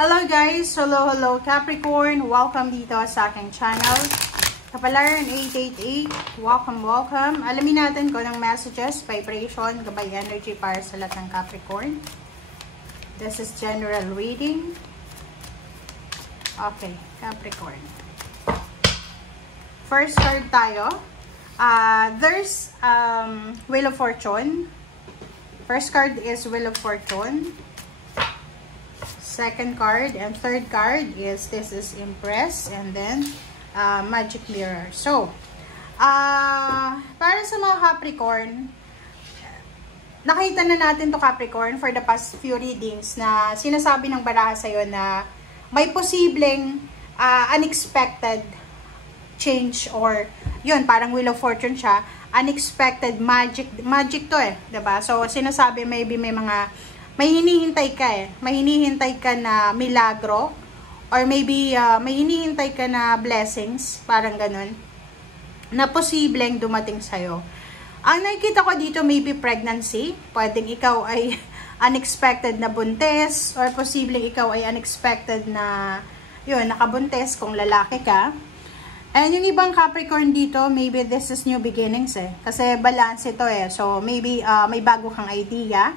Hello guys! Hello Capricorn! Welcome dito sa aking channel. Kapalaran 888, welcome. Alamin natin kung anong messages, vibration, gabay energy para sa lahat ng Capricorn. This is general reading. Okay, Capricorn. First card tayo. There's Wheel of Fortune. First card is Wheel of Fortune. Second card and third card is this is Empress and then Magic Mirror. So, para sa mga Capricorn, nakita na natin to Capricorn for the past few readings na sinasabi ng baraha sa'yo na may posibleng unexpected change or yun, parang Wheel of Fortune siya, unexpected magic to diba? So, sinasabi maybe may hinihintay ka may hinihintay ka na milagro or maybe may hinihintay ka na blessings, parang ganun, na posibleng dumating sa'yo. Ang nakikita ko dito, maybe pregnancy, pwedeng ikaw ay unexpected na buntis or posibleng ikaw ay unexpected na yun, nakabuntis kung lalaki ka. And yung ibang Capricorn dito, maybe this is new beginnings kasi balance ito so maybe may bago kang idea.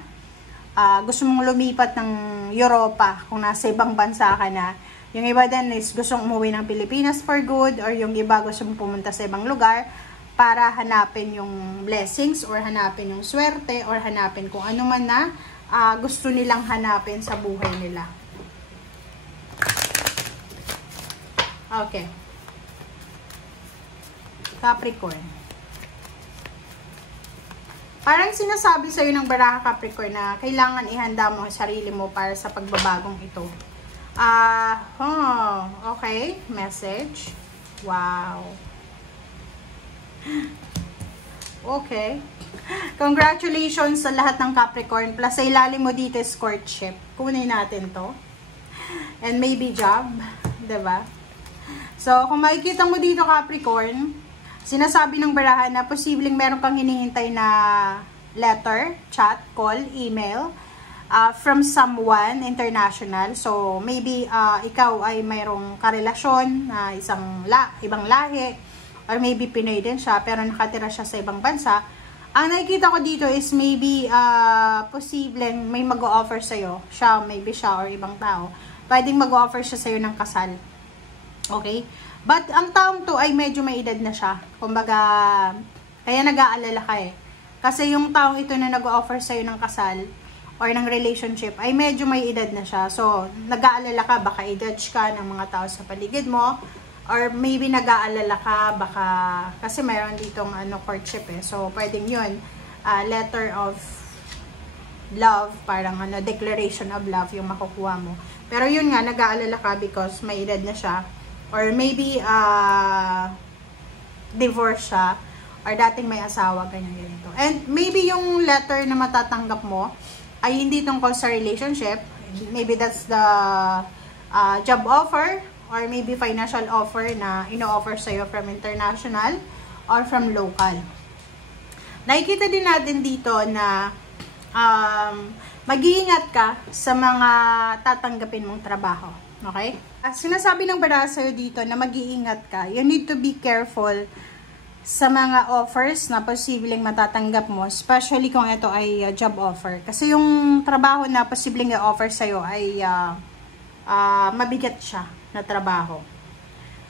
Gusto mong lumipat ng Europa kung nasa ibang bansa ka na. Yung iba din is gustong umuwi ng Pilipinas for good, or yung iba gusto mong pumunta sa ibang lugar para hanapin yung blessings or hanapin yung swerte or hanapin kung ano man na gusto nilang hanapin sa buhay nila. Okay. Capricorn. Parang sinasabi sa'yo ng baraha Capricorn na kailangan ihanda mo ang sarili mo para sa pagbabagong ito. Okay. Message. Wow. Okay. Congratulations sa lahat ng Capricorn. Plus, sa ilalim mo dito is courtship. Kunin natin to. And maybe job. Diba? So, kung makikita mo dito Capricorn, sinasabi ng baraha na posibleng meron kang hinihintay na letter, chat, call, email from someone international. So, maybe ikaw ay mayroong karelasyon na ibang lahi or maybe Pinoy din siya pero nakatira siya sa ibang bansa. Ang nakikita ko dito is maybe posibleng may mag-o-offer sa'yo. Maybe siya or ibang tao. Pwedeng mag-o-offer siya sa'yo ng kasal. Okay? But, ang taong to ay medyo may edad na siya. Kumbaga, kaya nag-aalala ka Kasi yung taong ito na nag-offer sa'yo ng kasal or ng relationship ay medyo may edad na siya. So, nag-aalala ka, baka i-judge ka ng mga tao sa paligid mo. Or maybe nag-aalala ka, baka, kasi mayroon ditong courtship So, pwedeng yun, letter of love, parang declaration of love yung makukuha mo. Pero yun nga, nag-aalala ka because may edad na siya. Or maybe, divorce siya. Or dating may asawa, ganyan-ganito. And maybe yung letter na matatanggap mo ay hindi tungkol sa relationship. Maybe that's the job offer. Or maybe financial offer na ino-offer sa'yo from international or from local. Nakikita din natin dito na mag-iingat ka sa mga tatanggapin mong trabaho. Okay? Sinasabi ng baraha sa'yo dito na mag-iingat ka. You need to be careful sa mga offers na posibleng matatanggap mo, especially kung ito ay job offer. Kasi yung trabaho na posibleng i-offer sa'yo ay mabigat siya na trabaho.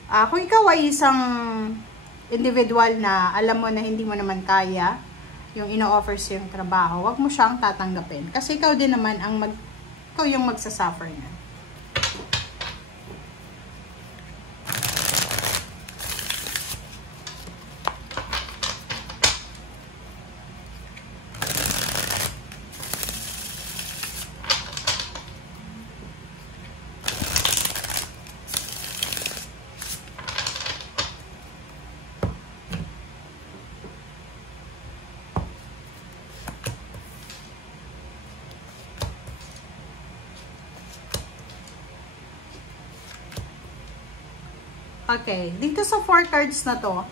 Kung ikaw ay isang individual na alam mo na hindi mo naman kaya yung ino-offer sa'yo yung trabaho, wag mo siyang tatanggapin. Kasi ikaw din naman ikaw yung magsasuffer na. Okay, dito sa 4 cards na to,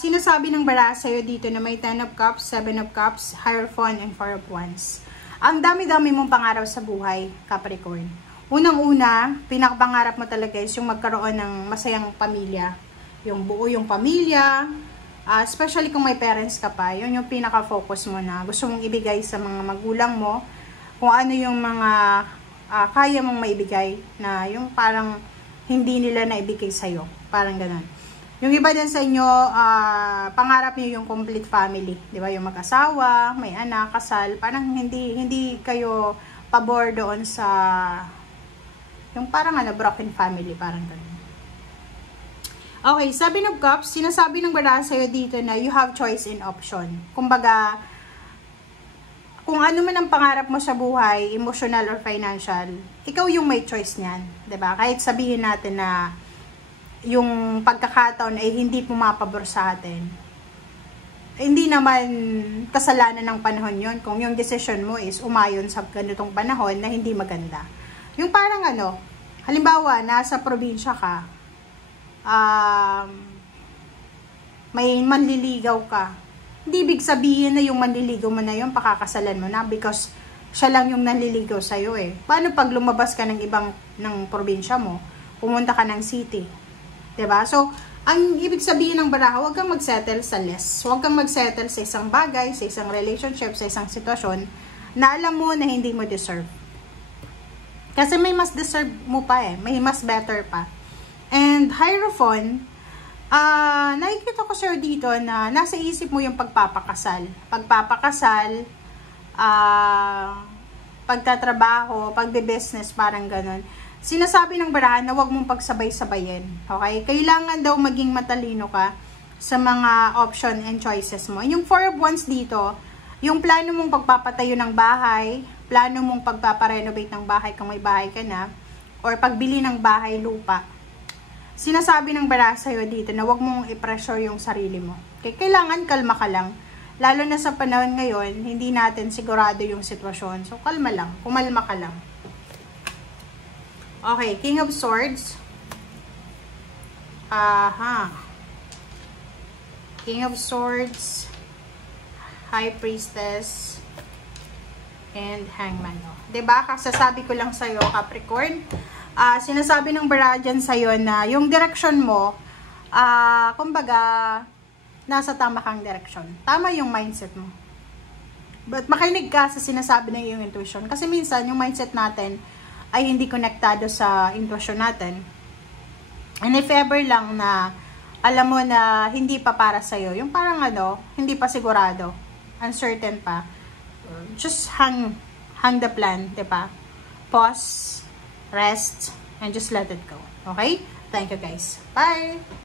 sinasabi ng baraha sa'yo dito na may 10 of Cups, 7 of Cups, Hierophant, and 4 of Wands. Ang dami-dami mong pangarap sa buhay, Capricorn. Unang-una, pinakapangarap mo talaga is yung magkaroon ng masayang pamilya. Yung buo yung pamilya, especially kung may parents ka pa, yun yung pinaka-focus mo na gusto mong ibigay sa mga magulang mo, kung ano yung mga kaya mong maibigay na yung parang hindi nila naibigay sa'yo. Parang ganun. Yung iba din sa inyo, pangarap niyo yung complete family. Di ba? Yung mag-asawa, may anak, kasal. Parang hindi kayo pabor doon sa yung parang broken family. Parang ganun. Okay, Seven of Cups, sinasabi ng baraha sa'yo dito na you have choice in option. Kumbaga, kung ano man ang pangarap mo sa buhay, emotional or financial, ikaw yung may choice niyan. Diba? Kahit sabihin natin na yung pagkakataon ay hindi pumapabor sa atin. Hindi naman kasalanan ng panahon yon kung yung decision mo is umayon sa ganitong panahon na hindi maganda. Yung parang halimbawa, nasa probinsya ka, may manliligaw ka. Hindi ibig sabihin na yung manliligaw mo na yun, pakakasalan mo na because siya lang yung nanliligaw sa'yo eh. Paano pag lumabas ka ng probinsya mo, pumunta ka ng city? Diba? So, ang ibig sabihin ng baraha, huwag kang magsettle sa less. Huwag kang magsettle sa isang bagay, sa isang relationship, sa isang sitwasyon na alam mo na hindi mo deserve. Kasi may mas deserve mo pa eh. May mas better pa. And Hierophant, nakikita ko sir dito na nasa isip mo yung pagpapakasal. Pagpapakasal, pagtatrabaho, pagbe-business, parang ganun. Sinasabi ng baraha na huwag mong pagsabay-sabayin. Okay? Kailangan daw maging matalino ka sa mga option and choices mo. Yung 4 of Wands dito, yung plano mong pagpapatayo ng bahay, plano mong pagpaparenovate ng bahay kung may bahay ka na, or pagbili ng bahay, lupa. Sinasabi ng baraha sa'yo dito na huwag mong i-pressure yung sarili mo. Okay? Kailangan kalma ka lang. Lalo na sa panahon ngayon, hindi natin sigurado yung sitwasyon. So, kalma lang. Kumalma ka lang. Okay, King of Swords. King of Swords, High Priestess, and Hangman. Diba? Kasasabi ko lang sa'yo, Capricorn. Sinasabi ng baraha dyan sa'yo na yung direction mo, kumbaga, nasa tama kang direction. Tama yung mindset mo. But makinig ka sa sinasabi ng iyong intuition. Kasi minsan, yung mindset natin ay hindi konektado sa intuition natin. And if ever lang na alam mo na hindi pa para sa'yo, yung parang hindi pa sigurado, uncertain pa, just hang the plan, diba? Pause, rest, and just let it go. Okay? Thank you guys. Bye!